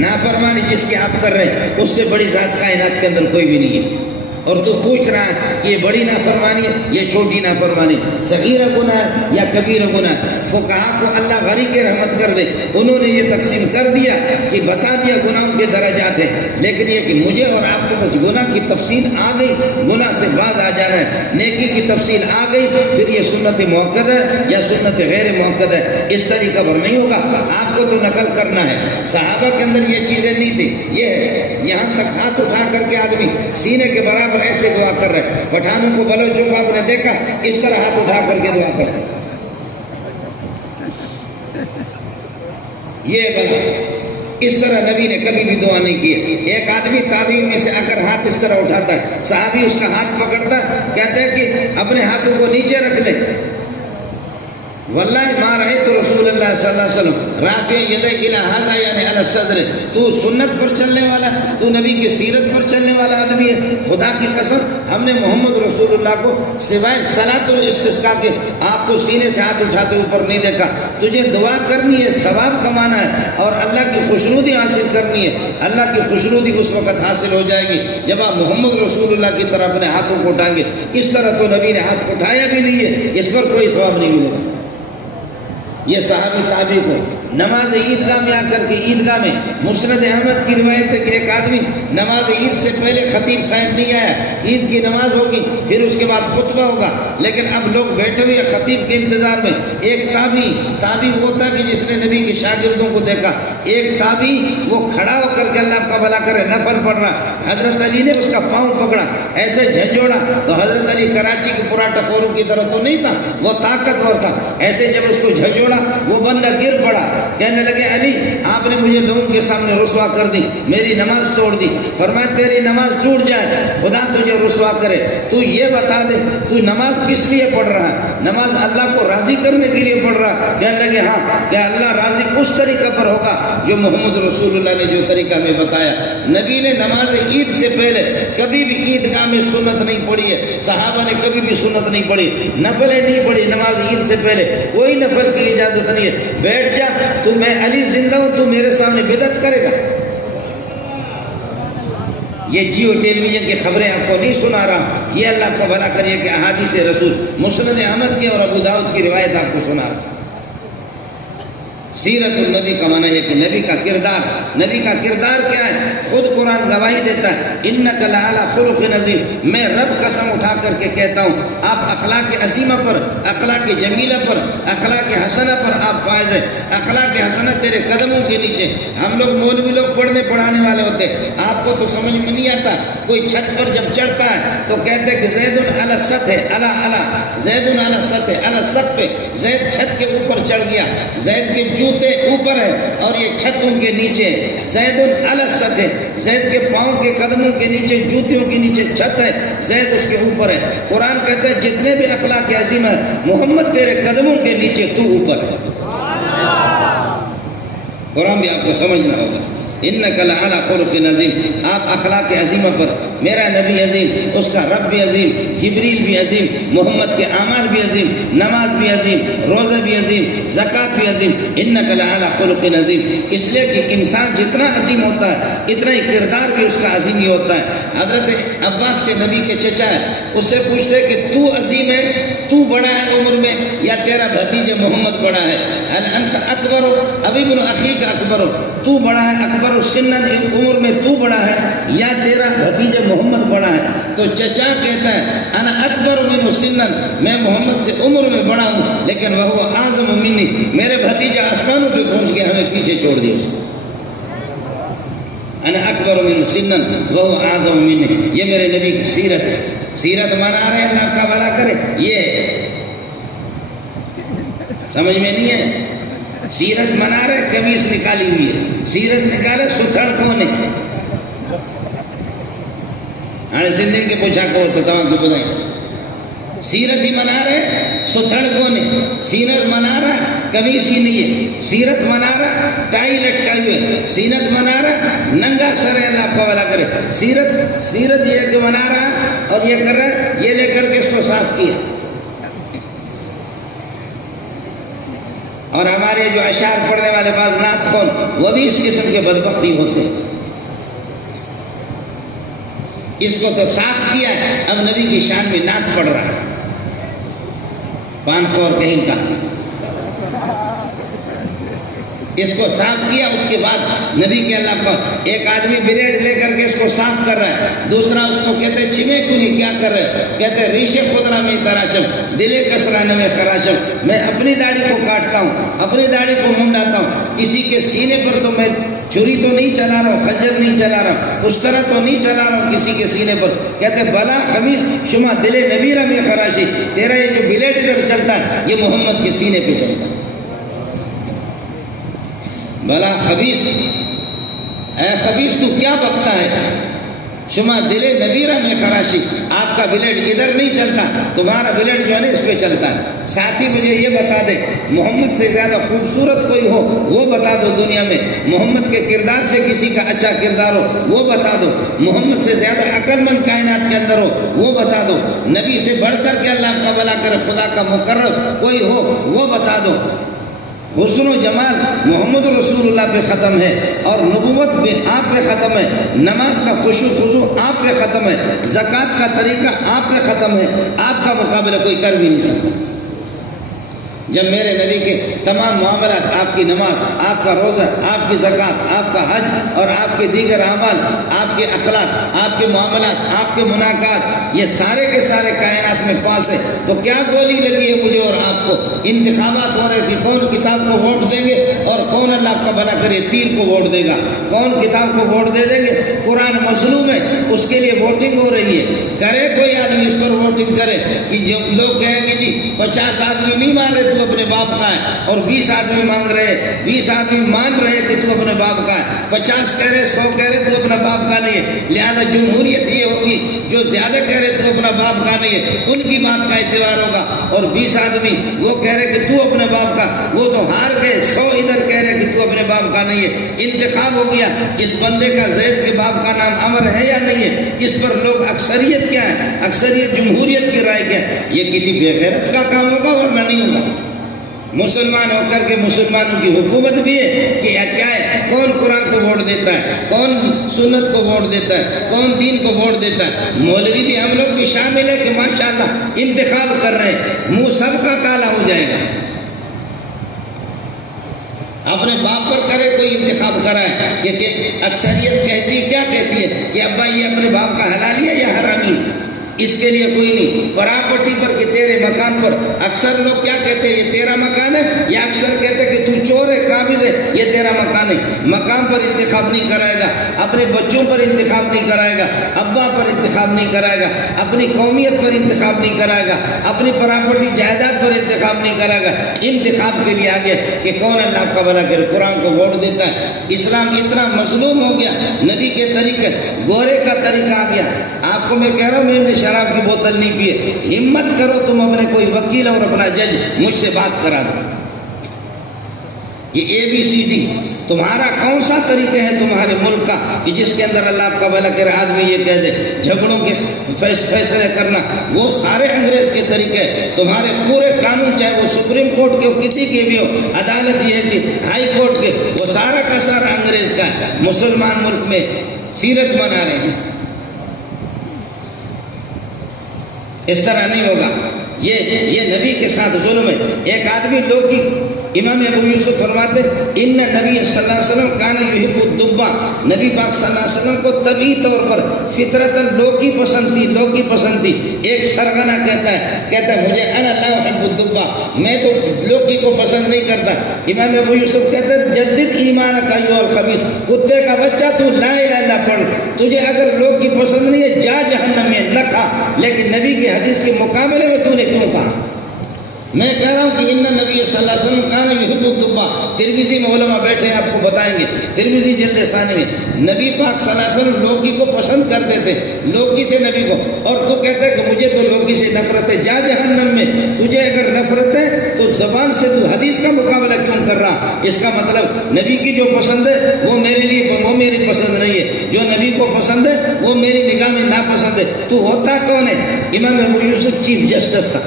نافرمانی جس کی آپ کر رہے ہیں اس سے بڑی ذات کائنات کے اندر کوئی بھی نہیں ہے. اور تو پوچھ رہا ہے کہ یہ بڑی نافرمانی ہے یہ چھوٹی نافرمانی، صغیر گناہ ہے یا کبیر گناہ ہے. فقہا کو اللہ غری کے رحمت کر دے، انہوں نے یہ تقسیم کر دیا کہ بتا دیا گناہوں کے درجات ہیں. لیکن یہ کہ مجھے اور آپ کو بس گناہ کی تفصیل آ گئی، گناہ سے باز آ جانا ہے. نیکی کی تفصیل آ گئی پھر یہ سنت موقد ہے یا سنت غیر موقد ہے، اس طریقہ پر نہیں ہوگا. آپ کو تو نقل کرنا ہے. صحابہ کے اندر یہ چیزیں نہیں تھی. یہ یہاں تک ہاتھ اٹھا کر کے آدمی سینے کے برابر ایسے دعا کر رہے. پٹھانوں کو بلوچوں کو آپ نے دیکھا اس طرح ہاتھ اٹھا کر کے دعا کرتے. یہ بندہ اس طرح نبی نے کبھی بھی دعا نہیں کی. ایک آدمی تابعین میں سے آ کر ہاتھ اس طرح اٹھاتا ہے، صحابی اس کا ہاتھ پکڑتا ہے، کہتے ہیں کہ اپنے ہاتھوں کو نیچے رکھ لے. واللہ ما رأیت رسول اللہ صلی اللہ علیہ وسلم رافع یدہ الی ھذا یعنی علی الصدر، تو سنت پر چلنے والا، تو نبی کی سیرت پر چلنے والا آدمی ہے. خدا کی قسم ہم نے محمد رسول اللہ کو سوائے صلاۃ الاستسقاء کے آپ کو سینے سے ہاتھ اٹھاتے اوپر نہیں دیکھا. تجھے دعا کرنی ہے، ثواب کمانا ہے اور اللہ کی خوشنودی حاصل کرنی ہے. اللہ کی خوشنودی اس وقت حاصل ہو جائے گی جب آپ محمد رسول اللہ کی طرف اپنے ہاتھوں کو اٹھائیں گے. اس طرح تو نبی نے ہاتھ اٹھایا بھی نہیں ہے، اس پر کوئی ثواب نہیں ملے گا. یہ صحابی تابعی کو نماز عیدگاہ میں آ کر کے عیدگاہ میں مسند احمد کی روایت ہے کہ ایک آدمی نماز عید سے پہلے خطیب صاحب نہیں آیا، عید کی نماز ہوگی پھر اس کے بعد خطبہ ہوگا، لیکن اب لوگ بیٹھے ہوئے خطیب کے انتظار میں. ایک تابعی وہ ہوتا کہ جس نے نبی کے شاگردوں کو دیکھا، ایک تابعی وہ کھڑا ہو کر کے اللہ کا بھلا کرے نفل پڑھ رہا. حضرت علی نے اس کا پاؤں پکڑا، ایسے جھنجھوڑا تو حضرت علی کراچی کے پورا ٹکوروں کی طرح تو نہیں تھا، وہ طاقتور تھا. ایسے جب اس کو جھنجھوڑا وہ بندہ گر پڑا، کہنے لگے علی آپ نے مجھے لوگوں کے سامنے رسوا کر دی، میری نماز توڑ دی. فرمایا تیری نماز ٹوٹ جائے، خدا تجھے رسوا کرے، تو یہ بتا دے تو نماز کس لیے پڑھ رہا ہے؟ نماز اللہ کو راضی کرنے کے لیے پڑھ رہا. کہنے لگے ہاں، کہ اللہ راضی اس طریقے پر ہوگا جو محمد رسول اللہ نے جو طریقہ ہمیں بتایا. نبی نے نماز عید سے پہلے کبھی بھی عیدگاہ میں سنت نہیں پڑھی ہے، صحابہ نے کبھی بھی سنت نہیں پڑھی، نفلیں نہیں پڑھی. نماز عید سے پہلے کوئی نفل کی اجازت نہیں ہے. بیٹھ جا تو میں علی زندہ ہوں، تو میرے سامنے بدعت کرے گا. یہ جیو ٹیلی ویژن کی خبریں آپ کو نہیں سنا رہا، یہ اللہ کو بھلا کریے کہ احادیث رسول مسند احمد کی اور ابو داؤد کی روایت آپ کو سنا رہا. سیرت النبی کا معنی ہے کہ نبی کا کردار کیا ہے؟ خود قرآن گواہی دیتا ہے انک لعلی خلق عظیم. میں رب قسم اٹھا کر کے کہتا ہوں آپ اخلاق عظیمہ پر، اخلاق جمیلہ پر، اخلاق حسنہ پر آپ فائز ہیں. اخلاق حسنہ تیرے قدموں کے نیچے. ہم لوگ مولوی لوگ پڑھنے پڑھانے والے ہوتے ہیں، آپ کو تو سمجھ میں نہیں آتا. کوئی چھت پر جب چڑھتا ہے تو کہتے ہیں کہ زید علی السطح، زید علی السطح، علی السقف. زید چھت کے اوپر چڑھ گیا، زید کے جوتے اوپر ہے اور یہ چھت ان کے نیچے. زید علی السطح، زید کے پاؤں کے قدموں کے نیچے، جوتیوں کے نیچے چھت ہے، زید اس کے اوپر ہے. قرآن کہتا ہے جتنے بھی اخلاق عظیم ہے محمد تیرے قدموں کے نیچے، تو اوپر ہے. قرآن بھی آپ کو سمجھنا ہوگا. انک لعلی خلق عظیم، آپ اخلاق عظیمہ پر. میرا نبی عظیم، اس کا رب بھی عظیم، جبریل بھی عظیم، محمد کے اعمال بھی عظیم، نماز بھی عظیم، روزہ بھی عظیم، زکوٰۃ بھی عظیم. انک لعلی خلق عظیم. اس لیے کہ انسان جتنا عظیم ہوتا ہے اتنا ہی کردار بھی اس کا عظیم ہی ہوتا ہے. حضرت عباس سے نبی کے چچا ہے، اس سے پوچھتے کہ تو عظیم ہے، تو بڑا ہے عمر میں یا تیرا بھتیجا محمد بڑا ہے؟ انت اکبر ابی ابن اخیک اکبر، تو بڑا ہے اکبر سنن، عمر میں تو بڑا ہے یا تیرا بھتیجا محمد بڑا ہے؟ تو چچا کہتا ہے انا اکبر منہ سنن، میں محمد سے عمر میں بڑا ہوں لیکن وہ اعظم منی، میرے بھتیجا آسمانوں پہ پہنچ گیا، ہمیں پیچھے چھوڑ دیا اس نے. انا اکبر منہ سنن وہ اعظم منی. یہ میرے نبی کی سیرت ہے. سیرت منا رہے اللہ کا بھلا کرے. یہ سمجھ میں نہیں ہے. سیرت منا رہے قمیص نکالی ہوئی ہے، سیرت نکالے ستھڑ کون ہے؟ ہاں سندھی کے پوچھا کو تمام کو بتائیں. سیرت ہی منا رہے، ستھڑ کون ہے؟ سیرت منا رہا قمیص ہی نہیں ہے. سیرت منا رہا ٹائی لٹکائی ہوئے، سیرت منا رہا ننگا سر ہے، اللہ کا والا کرے. سیرت یہ کہ منا رہا اور یہ کر رہا، یہ لے کر کے اس کو صاف کیا. اور ہمارے جو اشعار پڑھنے والے بعض نعت خون وہ بھی اس قسم کے بدبختی ہوتے ہیں. اس کو تو صاف کیا ہے، اب نبی کی شان میں نعت پڑھ رہا ہے. پان خور کہیں کا اس کو صاف کیا. اس کے بعد نبی کے اللہ کا ایک آدمی بلیڈ لے کر کے اس کو صاف کر رہا ہے، دوسرا اس کو کہتے چمے کنی کیا کر رہے؟ کہتے ریشے خدرا میں تراشم دلے کسرانے میں خراشم. میں اپنی داڑھی کو کاٹتا ہوں، اپنی داڑھی کو منڈاتا ہوں، کسی کے سینے پر تو میں چھری تو نہیں چلا رہا ہوں، خنجر نہیں چلا رہا ہوں، اس طرح تو نہیں چلا رہا ہوں کسی کے سینے پر. کہتے بلا خمیس شما دلے نبیرہ میں خراشی، تیرا یہ جو بلیڈ ادھر چلتا ہے یہ محمد کے سینے پہ چلتا ہے. بلا خبیث، اے خبیث تو کیا بکتا ہے؟ شما دلے نبیرہ میں خراشی، آپ کا بلیڈ ادھر نہیں چلتا، تمہارا بلیڈ جو ہے نا اس پہ چلتا ہے. ساتھ ہی مجھے یہ بتا دے محمد سے زیادہ خوبصورت کوئی ہو وہ بتا دو دنیا میں. محمد کے کردار سے کسی کا اچھا کردار ہو وہ بتا دو. محمد سے زیادہ عقل مند کائنات کے اندر ہو وہ بتا دو. نبی سے بڑھ کر کے اللہ کا بھلا کرے خدا کا مقرب کوئی ہو وہ بتا دو. حسن و جمال محمد رسول اللہ پہ ختم ہے اور نبوت بھی آپ پہ ختم ہے. نماز کا خشوع خضوع آپ پہ ختم ہے. زکوٰۃ کا طریقہ آپ پہ ختم ہے. آپ کا مقابلہ کوئی کر بھی نہیں سکتا. جب میرے نبی کے تمام معاملات، آپ کی نماز، آپ کا روزہ، آپ کی زکوٰۃ، آپ کا حج اور آپ کے دیگر اعمال، آپ کے اخلاق، آپ کے معاملات، آپ کے مناقات، یہ سارے کے سارے کائنات میں پاس ہے، تو کیا گولی لگی ہے مجھے اور آپ کو؟ انتخابات ہو رہے کہ کون کتاب کو ووٹ دیں گے اور کون اللہ کا بھلا کرے تیر کو ووٹ دے گا. کون کتاب کو ووٹ دے دیں گے؟ قرآن مظلوم ہے، اس کے لیے ووٹنگ ہو رہی ہے. کرے کوئی آدمی اس پر ووٹنگ کرے کہ جو لوگ کہیں گے جی 50 آدمی نہیں مان رہے تو اپنے باپ کا ہے، اور 20 آدمی مانگ رہے، 20 آدمی مان رہے کہ تو اپنے باپ کا ہے، 50 کہہ رہے، 100 کہہ رہے تو اپنا باپ کا نہیں ہے. لہذا جمہوریت یہ ہوگی جو زیادہ کہہ رہے تو اپنا باپ کا نہیں ہے ان کی بات کا اعتبار ہوگا. اور 20 آدمی وہ کہہ رہے کہ تو اپنے باپ کا، وہ تو ہار گئے. 100 ادھر کہہ رہے کہ تو اپنے باپ کا نہیں ہے. انتخاب ہو گیا. اس بندے کا زید کے باپ کا نام امر ہے یا نہیں ہے؟ اس پر لوگ اکثریت کیا ہے؟ اکثریت جمہوریت کی رائے کیا ہے؟ یہ کسی بے غیرت کا کام ہوگا ورنہ نہیں ہوگا. مسلمان ہو کر کے مسلمانوں کی حکومت بھی ہے کہ کیا ہے؟ کون قرآن کو ووٹ دیتا ہے، کون سنت کو ووٹ دیتا ہے، کون دین کو ووٹ دیتا ہے. مولوی بھی ہم لوگ بھی شامل ہے کہ ماشاءاللہ انتخاب کر رہے ہیں. منہ سب کا کالا ہو جائے گا. اپنے باپ پر کرے کوئی انتخاب کرائے کہ اکثریت کہتی کیا کہتی ہے کہ ابا یہ اپنے باپ کا حلالی ہے یا حرامی. اس کے لیے کوئی نہیں. پراپرٹی پر کہ تیرے مکان پر اکثر لوگ کیا کہتے ہیں یہ تیرا مکان ہے، یا اکثر کہتے ہیں کہ تو چور ہے، قابض ہے، یہ تیرا مکان ہے. مکان پر انتخاب نہیں کرائے گا، اپنے بچوں پر انتخاب نہیں کرائے گا، ابا پر انتخاب نہیں کرائے گا، اپنی قومیت پر انتخاب نہیں کرائے گا، اپنی پراپرٹی جائیداد پر انتخاب نہیں کرائے گا. انتخاب کے لیے آگے کہ کون اللہ کا بھلا کرے قرآن کو ووٹ دیتا ہے. اسلام اتنا مظلوم ہو گیا، نبی کے طریقے گورے کا طریقہ آ گیا. آپ کو میں کہہ رہا ہوں میں نے شراب کی بوتل نہیں پیے. ہمت کرو تم اپنے کوئی وکیل اور اپنا جج مجھ سے بات کرا دو. یہ ABCD تمہارا کون سا طریقہ ہے تمہارے ملک کا کہ جس کے اندر اللہ آپ کا بھلا کرے آدمی یہ کہہ دے جھگڑوں کے فیصلے کرنا؟ وہ سارے انگریز کے طریقے. تمہارے پورے قانون چاہے وہ سپریم کورٹ کے ہو کسی کے بھی ہو، عدالت یہ ہے کہ ہائی کورٹ کے، وہ سارا کا سارا انگریز کا ہے. مسلمان ملک میں سیرت منا رہے ہیں. اس طرح نہیں ہوگا. یہ نبی کے ساتھ ظلم ہے. ایک آدمی لوگ کی امام ابو یوسف فرماتے ان نبی صلی اللہ علیہ وسلم کان یحب الدبا، نبی پاک صلی اللہ علیہ وسلم کو طبعی طور پر فطرتاً لوکی پسند تھی. ایک سرغنہ کہتا ہے مجھے انا لا احب الدبا، میں تو لوکی کو پسند نہیں کرتا. امام ابو یوسف کہتے ہیں جدد ایمانک ایھا الخبیث، کتے کا بچہ تو لا الہ الا اللہ پڑھ. تجھے اگر لوکی پسند نہیں ہے جا جہنم میں نہ کھا. لیکن نبی کی حدیث کے مقابلے میں تو نے کیوں کہا؟ میں کہہ رہا ہوں کہ ان نبی صلی اللہ علیہ وسلم کان یحب الدبا. ترمذی میں علماء بیٹھے ہیں آپ کو بتائیں گے، ترمذی جلد ثانی میں نبی پاک صلی اللہ علیہ وسلم لوکی کو پسند کرتے تھے، لوکی سے نبی کو. اور تو کہتا ہے کہ مجھے تو لوکی سے نفرت ہے، جا جہنم میں. تجھے اگر نفرت ہے تو زبان سے تو حدیث کا مقابلہ کیوں کر رہا؟ اس کا مطلب نبی کی جو پسند ہے وہ میرے لیے وہ میری پسند نہیں ہے، جو نبی کو پسند ہے وہ میری نگاہ میں ناپسند ہے. تو ہوتا کون ہے؟ امام ابو یوسف چیف جسٹس تھا،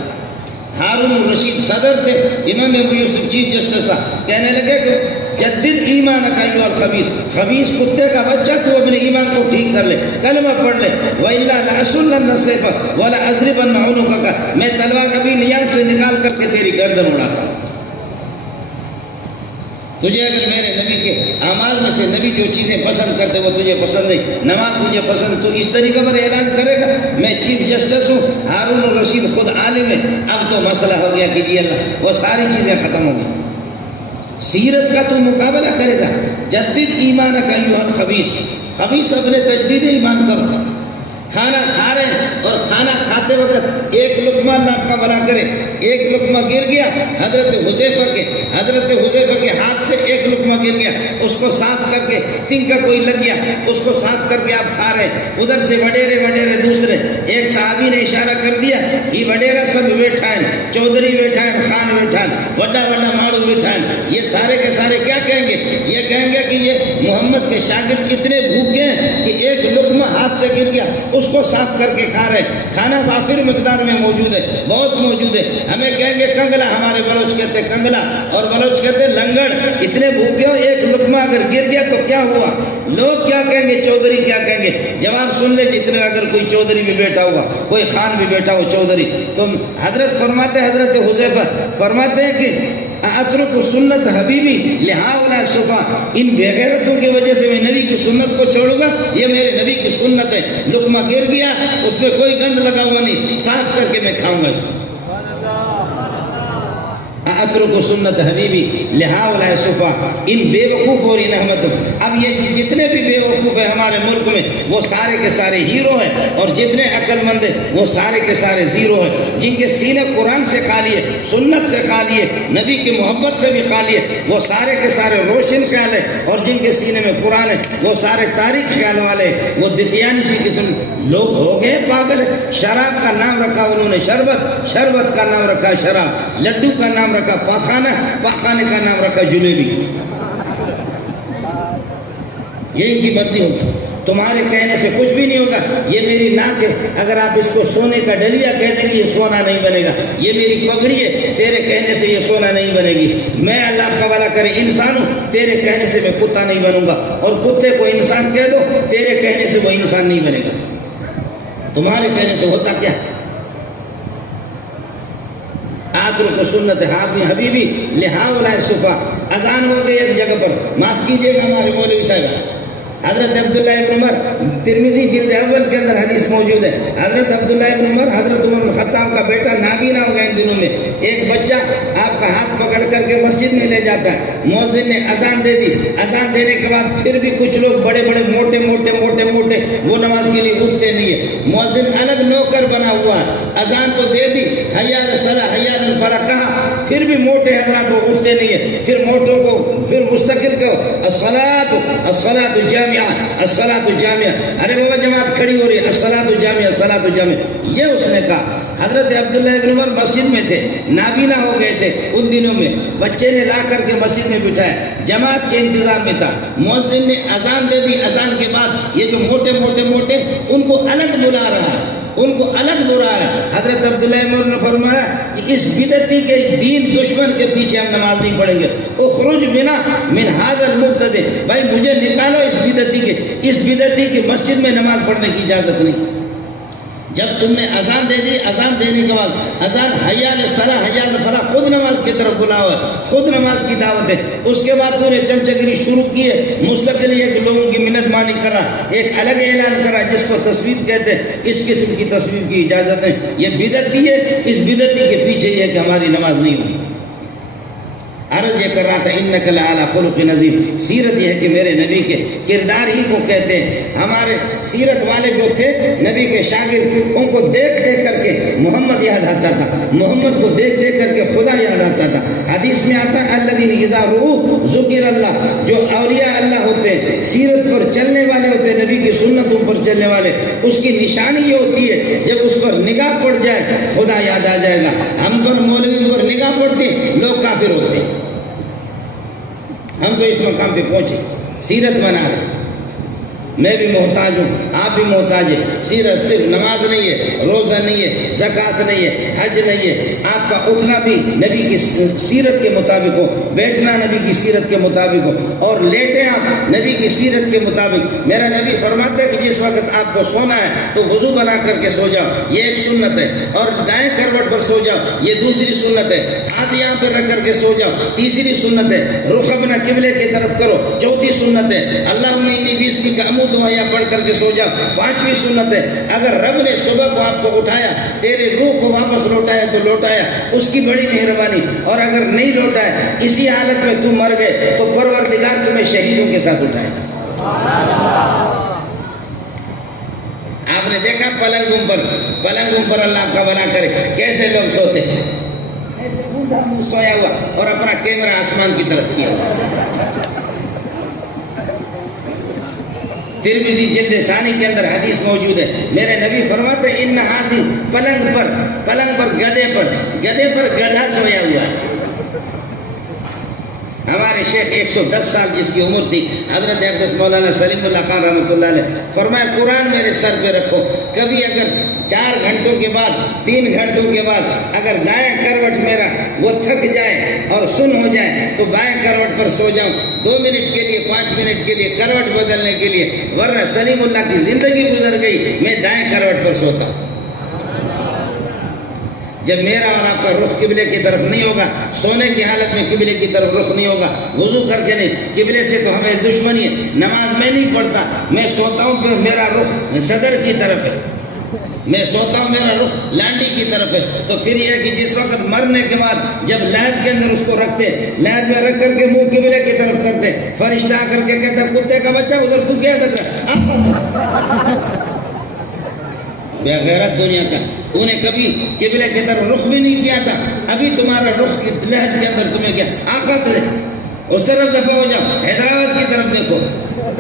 ہارون الرشید صدر تھے، امام ابو یوسف چیف جسٹس تھا. کہنے لگے کہ جدد ایمانک ایھا الخبیث، خبیث کتے کا بچہ تو اپنے ایمان کو ٹھیک کر لے، کلمہ پڑھ لے. وَإِلَّا لَأَسُلَّنَّ السَّيْفَ وَلَأَضْرِبَنَّ عُنُقَكَ، میں تلوار کبھی نیام سے نکال کر کے تیری گردن اڑاتا ہوں. تجھے اگر میرے نبی کے اعمال میں سے نبی جو چیزیں پسند کرتے وہ تجھے پسند نہیں، نماز تجھے پسند، تو اس طریقے پر اعلان کرے گا میں چیف جسٹس ہوں، ہارون الرشید خود عالم ہے. اب تو مسئلہ ہو گیا کہ جی اللہ وہ ساری چیزیں ختم ہو گئی. سیرت کا تو مقابلہ کرے گا. جدد ایمانک ایھا الخبیث، خبیث اپنے تجدید ایمان کرو. کھانا کھا رہے ہیں اور کھانا کھاتے وقت ایک لقمہ اللہ کا بنا کرے ایک لقمہ گر گیا حضرت حذیفہ کے ہاتھ سے ایک لقمہ گر گیا، اس کو صاف کر کے تنکا کوئی لگ گیا، اس کو صاف کر کے آپ کھا رہے، ادھر سے وڈیرے دوسرے، ایک صحابی نے اشارہ کر دیا یہ وڈیرا سب بیٹھا ہے، چودھری بیٹھا ہے، خان بیٹھا ہے، وڈا ماڑو بیٹھا ہے، یہ سارے کے سارے کیا کہیں گے؟ یہ کہیں گے کہ یہ محمد کے شاگرد اتنے بھوکے ہیں کہ ایک لقمہ ہاتھ سے گر گیا اس کو صاف کر کے کھا رہے، کھانا وافر مقدار میں موجود ہے، بہت موجود ہے، ہمیں کہیں گے کنگلا، ہمارے بلوچ کہتے کنگلا اور بلوچ کہتے لنگڑ، اتنے بھوکے ہو ایک لقمہ اگر گر گیا تو کیا ہوا؟ لوگ کیا کہیں گے؟ چودھری کیا کہیں گے؟ جواب سن لے جتنے، اگر کوئی چودھری بھی بیٹھا ہوگا، کوئی خان بھی بیٹھا ہو چودھری، تو حضرت فرماتے، حضرت حذیفہ فرماتے ہیں کہ اترک سنت حبیبی لہؤلاء الصفا، ان بےغیرتوں کی وجہ سے میں نبی کی سنت کو چھوڑوں گا، یہ میرے نبی کی سنت ہے، لقمہ گر گیا اس میں کوئی گند لگا ہوا نہیں، صاف کر کے میں کھاؤں گا اس کو۔ اترک سنت حبیبی لہؤلاء الصفا، ان بے وقوف اور ان احمد، اب یہ جتنے بھی بے وقوف ہیں ہمارے ملک میں وہ سارے کے سارے ہیرو ہیں، اور جتنے عقل مند ہیں وہ سارے کے سارے زیرو ہیں، جن کے سینے قرآن سے خالی ہے، سنت سے خالی ہے، نبی کی محبت سے بھی خالی ہے، وہ سارے کے سارے روشن خیال ہے، اور جن کے سینے میں قرآن ہے وہ سارے تاریخ خیال والے ہیں، وہ دقیانوسی قسم لوگ ہو گئے پاگل۔ شراب کا نام رکھا انہوں نے شربت کا نام رکھا شراب، لڈو کا نام رکھا پاخانے کا نام رکھا جلیبی، یہ ان کی مرضی ہوگی، تمہارے کہنے سے کچھ بھی نہیں ہوگا۔ یہ میری ناک ہے، اگر آپ اس کو سونے کا ڈلیا کہہ دیں گے یہ سونا نہیں بنے گا، یہ میری پگڑی ہے، تیرے کہنے سے یہ سونا نہیں بنے گی، میں اللہ کا والا کرے انسان ہوں، تیرے کہنے سے میں کتا نہیں بنوں گا، اور کتے کو انسان کہہ دو تیرے کہنے سے وہ انسان نہیں بنے گا، تمہارے کہنے سے ہوتا کیا؟ اترک سنت حبیبی لہؤلاء الصفا۔ اذان ہو گئی ایک جگہ پر، معاف کیجیے گا ہمارے مولوی صاحب، حضرت عبداللہ ابن عمر، ترمذی جلد اول کے اندر حدیث موجود ہے، حضرت عبداللہ ابن عمر حضرت عمر بن خطاب کا بیٹا نابینا ہو گیا ان دنوں میں، ایک بچہ آپ کا ہاتھ پکڑ کر کے مسجد میں لے جاتا ہے، مؤذن نے اذان دے دی، اذان دینے کے بعد پھر بھی کچھ لوگ بڑے موٹے وہ نماز کے لیے اٹھتے نہیں ہے، مؤذن الگ نوکر بنا ہوا ہے، اذان تو دے دی، حی علی الصلاۃ حی علی الفلاح کہا، پھر بھی موٹے حضرات وہ اٹھتے نہیں ہے، پھر موٹوں کو پھر مستقل کو الصلاۃ جامعہ، ارے بابا جماعت کھڑی ہو رہی ہے، الصلاۃ جامعہ، یہ اس نے کہا۔ حضرت عبداللہ ابن عمر مسجد میں تھے، نابینا ہو گئے تھے ان دنوں میں، بچے نے لا کر کے مسجد میں بٹھایا، جماعت کے انتظار میں تھا، مؤذن نے اذان دے دی، اذان کے بعد یہ جو موٹے ان کو الگ بلا رہا ہے، ان کو الگ برا ہے۔ حضرت عبداللہ ابن عمر نے فرمایا کہ اس بدعتی کے دین دشمن کے پیچھے ہم نماز نہیں پڑھیں گے، اخرج بنا من هذا المبتدع، بھائی مجھے نکالو اس بدعتی کی مسجد میں نماز پڑھنے کی اجازت نہیں۔ جب تم نے اذان دے دی، اذان دینے کے بعد اذان حی علی الصلاۃ حی علی الفلاح، خود نماز کی طرف بلاؤ ہے، خود نماز کی دعوت ہے، اس کے بعد تو نے چمچگیری شروع کی ہے، مستقل یہ کہ لوگوں کی منت مانی کرا، ایک الگ اعلان کرا جس کو تصویف کہتے ہیں، اس قسم کی تصویف کی اجازت ہے، یہ بدعتی ہے، اس بدعتی کے پیچھے یہ کہ ہماری نماز نہیں ہوئی۔ عرض یہ کر رہا تھا انک لعلی خلق عظیم، سیرت یہ ہے کہ میرے نبی کے کردار ہی کو کہتے ہیں، ہمارے سیرت والے جو تھے نبی کے شاگرد، ان کو دیکھ کر کے محمد یاد آتا تھا، محمد کو دیکھ کر کے خدا یاد آتا تھا۔ حدیث میں آتا ہے الذین اذا رؤوا ذکر اللہ، جو اولیاء اللہ ہوتے ہیں، سیرت پر چلنے والے ہوتے ہیں، نبی کی سنتوں پر چلنے والے، اس کی نشانی یہ ہوتی ہے جب اس پر نگاہ پڑ جائے خدا یاد آ جائے گا۔ ہم پر مولوی پر نگاہ پڑتے لوگ کافر ہوتے ہیں، ہم تو اس مقام پہ پہنچے، سیرت بنا رہے، میں بھی محتاج ہوں، آپ بھی محتاج ہیں۔ سیرت صرف نماز نہیں ہے، روزہ نہیں ہے، زکوٰۃ نہیں ہے، حج نہیں ہے، آپ کا اٹھنا بھی نبی کی سیرت کے مطابق ہو، بیٹھنا نبی کی سیرت کے مطابق ہو، اور لیٹیں آپ نبی کی سیرت کے مطابق۔ میرا نبی فرماتا ہے کہ جس وقت آپ کو سونا ہے تو وضو بنا کر کے سو جاؤ، یہ ایک سنت ہے، اور دائیں کروٹ پر سو جاؤ، یہ دوسری سنت ہے، ہاتھ یہاں پر رکھ کر کے سو جاؤ، تیسری سنت ہے، رخ اپنا قبلے کی طرف کرو، چوتھی سنت ہے، اللہم انی باسمک اموت یا پڑھ کر کے سو جاؤ، پانچویں سنت ہے، اگر رب نے صبح کو آپ کو اٹھایا، تیرے روح کو واپس لوٹایا تو لوٹایا، اس کی بڑی مہربانی، اور اگر نہیں لوٹایا، اسی حالت میں تم مر گئے تو پروردگار تمہیں شہیدوں کے ساتھ اٹھائے۔ آپ نے دیکھا پلنگوں پر اللہ کا بھلا کرے کیسے لوگ سوتے ہیں، ایسے بوڑھا منہ سویا ہوا اور اپنا کیمرہ آسمان کی طرف کیا. ترمذی جلد ثانی کے اندر حدیث موجود ہے. میرے نبی فرماتے ہیں ان حاضر پلنگ پر گدھے پر گدھا سویا ہوا ہے. ہمارے شیخ 110 سال جس کی عمر تھی حضرت اقدس مولانا سلیم اللہ خان رحمۃ اللہ علیہ فرمایا قرآن میرے سر پہ رکھو, کبھی اگر 4 گھنٹوں کے بعد 3 گھنٹوں کے بعد اگر دائیں کروٹ میرا وہ تھک جائے اور سن ہو جائے تو بائیں کروٹ پر سو جاؤں 2 منٹ کے لیے 5 منٹ کے لیے کروٹ بدلنے کے لیے, ورنہ سلیم اللہ کی زندگی گزر گئی میں دائیں کروٹ پر سوتا ہوں. جب میرا اور آپ کا رخ قبلے کی طرف نہیں ہوگا, سونے کی حالت میں قبلے کی طرف رخ نہیں ہوگا, وضو کر کے نہیں, قبلے سے تو ہمیں دشمنی ہے, نماز میں نہیں پڑھتا, میں سوتا ہوں پھر میرا رخ صدر کی طرف ہے, میں سوتا ہوں میرا رخ لانڈی کی طرف ہے, تو پھر یہ کہ جس وقت مرنے کے بعد جب لحد کے اندر اس کو رکھتے, لحد میں رکھ کر کے منہ قبلے کی طرف کرتے, فرشتہ آ کر کے کہتا کتے کا بچہ ادھر تو کیا دیکھ رہا بے غیرت دنیا کا, تو نے کبھی قبلے کی طرف رخ بھی نہیں کیا تھا, ابھی تمہارا رخ لحد کے اندر تمہیں کیا آفت ہے, اس طرف دفع ہو جاؤ, حیدرآباد کی طرف دیکھو.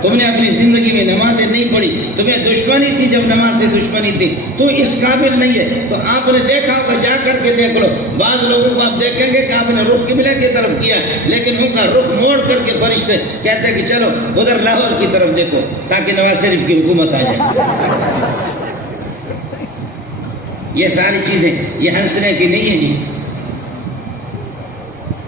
تم نے اپنی زندگی میں نمازیں نہیں پڑھی, تمہیں دشمنی تھی, جب نماز سے دشمنی تھی تو اس قابل نہیں ہے, تو آپ نے دیکھا ہوگا, جا کر کے دیکھ لو. بعض لوگوں کو آپ دیکھیں گے کہ آپ نے رخ قبلے کی طرف کیا, لیکن ان کا رخ موڑ کر کے فرشتے کہتے ہیں کہ چلو ادھر لاہور کی طرف دیکھو تاکہ نواز شریف کی حکومت آ جائے. یہ ساری چیزیں یہ ہنسنے کی نہیں ہے جی,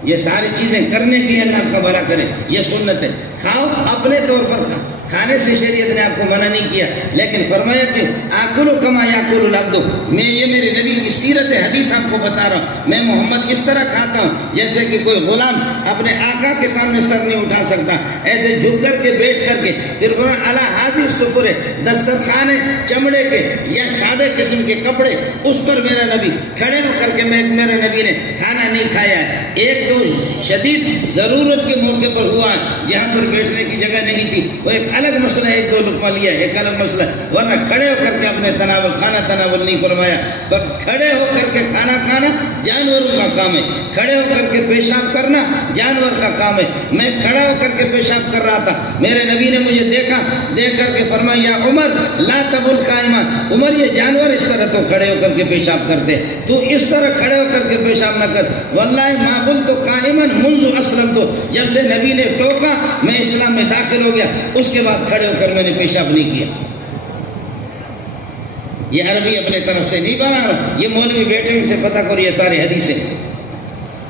یہ ساری چیزیں کرنے کی اللہ آپ کا بھلا کرے. یہ سنت ہے, کھاؤ اپنے طور پر کھاؤ, کھانے سے شریعت نے آپ کو منع نہیں کیا, لیکن فرمایا کہ آکلو کما یاکل العبد. میں یہ میرے نبی کی سیرت حدیث آپ کو بتا رہا ہوں. میں محمد اس طرح کھاتا ہوں جیسے کہ کوئی غلام اپنے آقا کے سامنے سر نہیں اٹھا سکتا, ایسے جھک کر کے بیٹھ کر کے. پھر فرمایا الا حاضر سفر, دسترخوان چمڑے کے یا سادے قسم کے کپڑے, اس پر میرا نبی کھڑے ہو کر کے میرے نبی نے کھانا نہیں کھایا ہے. ایک تو شدید ضرورت کے موقع پر ہوا جہاں پر بیٹھنے کی جگہ نہیں تھی, وہ ایک الگ مسئلہ ہے, 1-2 لقمہ لیا ایک الگ مسئلہ, ورنہ کھڑے ہو کر کے اپنے کھانا تناول نہیں فرمایا. پر کھڑے ہو کر کے کھانا کھانا جانوروں کا کام ہے, کھڑے ہو کر کے پیشاب کرنا جانور کا کام ہے. میں کھڑا ہو کر کے پیشاب کر رہا تھا, میرے نبی نے مجھے دیکھا, دیکھ کر کے فرمایا یا عمر لا تبل قائما, عمر یہ جانور اس طرح تو کھڑے ہو کر کے پیشاب کرتے, تو اس طرح کھڑے ہو کر کے پیشاب نہ کر. واللہ ما قلت قائما منذ اسلمت, جب سے نبی نے ٹوکا میں اسلام میں داخل ہو گیا, اس کے بعد کھڑے ہو کر میں نے پیشاب نہیں کیا. یہ عربی اپنے طرف سے نہیں بنا رہا, یہ مولوی بیٹے ان سے پتہ کرو, یہ ساری حدیثیں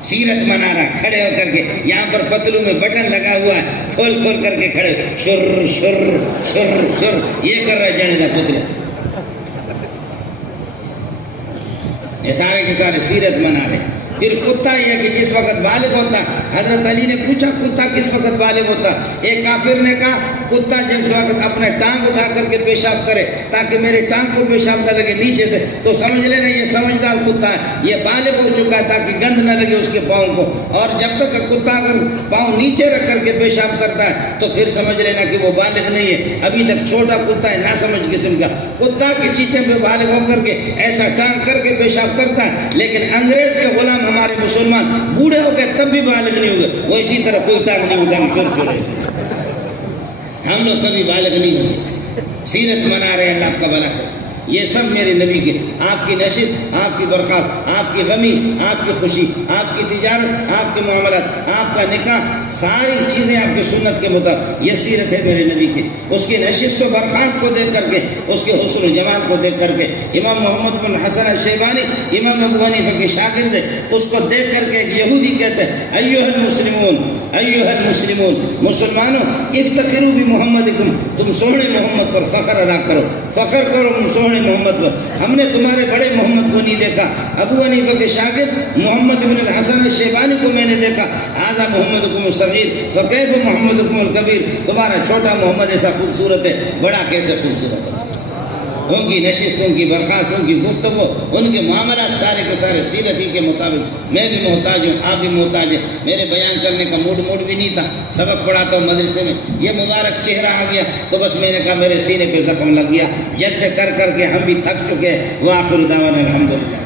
سیرت منا رہا, کھڑے ہو کر کے. یہاں پر پتلوں میں بٹن لگا ہوا ہے, کھول کر کے کھڑے شر شر شر شر یہ کر رہا ہے جنے دا پتلا. یہ سارے کے سارے سیرت منا رہے. پھر کتا یہ کہ جس وقت بالغ ہوتا, حضرت علی نے پوچھا کتا کس وقت بالغ ہوتا, ایک کافر نے کہا کتا جب اس وقت اپنے ٹانگ اٹھا کر کے پیشاب کرے تاکہ میرے ٹانگ کو پیشاب نہ لگے نیچے سے, تو سمجھ لینا یہ سمجھدار کتا ہے, یہ بالغ ہو چکا ہے تاکہ گند نہ لگے اس کے پاؤں کو. اور جب تک کتا اگر پاؤں نیچے رکھ کر کے پیشاب کرتا ہے تو پھر سمجھ لینا کہ وہ بالغ نہیں ہے, ابھی تک چھوٹا کتا ہے, نہ سمجھ قسم کا. کتا کسی ٹائم پہ بالغ ہو کر کے ایسا ٹانگ کر کے پیشاب کرتا ہے, لیکن انگریز کے غلام ہمارے مسلمان بوڑھے ہو گئے تب بھی بالغ نہیں ہوگے, وہ اسی طرح کوئی ٹانگ نہیں اٹھائیں چھوڑے سے. ہم لوگ کبھی بالغ نہیں ہوئے, سیرت منا رہے ہیں, اللہ آپ کا بھلا کرے. یہ سب میرے نبی کے, آپ کی نشست, آپ کی برخاست, آپ کی غمی, آپ کی خوشی, آپ کی تجارت, آپ کے معاملات, آپ کا نکاح, ساری چیزیں آپ کی سنت کے مطابق. یہ سیرت ہے میرے نبی کی. اس کی نشست و برخاست کو دیکھ کر کے, اس کے حسن و جمال کو دیکھ کر کے, امام محمد بن حسن الشیبانی امام ابو حنیفہ کے شاگرد ہے, اس کو دیکھ کر کے ایک یہودی کہتے ہیں ایھا المسلمون ایھا المسلمون, مسلمانوں افتخروا بمحمدکم, تم سونے محمد پر فخر ادا کرو, فخر کرو تم سونے محمد پر. ہم نے تمہارے بڑے محمد کو نہیں دیکھا. ابو حنیفہ کے شاگرد محمد بن الحسن الشیبانی کو میں نے دیکھا, ھذا محمدکم الصغیر فکیف محمدکم الکبیر, تمہارا چھوٹا محمد ایسا خوبصورت ہے, بڑا کیسے خوبصورت ہے. ان کی نشست, ان کی برخاست, ان کی گفتگو, ان کے معاملات سارے کے سارے سیرت ہی کے مطابق. میں بھی محتاج ہوں, آپ بھی محتاج ہیں. میرے بیان کرنے کا موڈ بھی نہیں تھا, سبق پڑھاتا ہوں مدرسے میں, یہ مبارک چہرہ آ گیا تو بس میں نے کہا میرے سینے پہ زخم لگ گیا. جلسے کر کر کے ہم بھی تھک چکے ہیں. وآخر دعوانا الحمدللہ.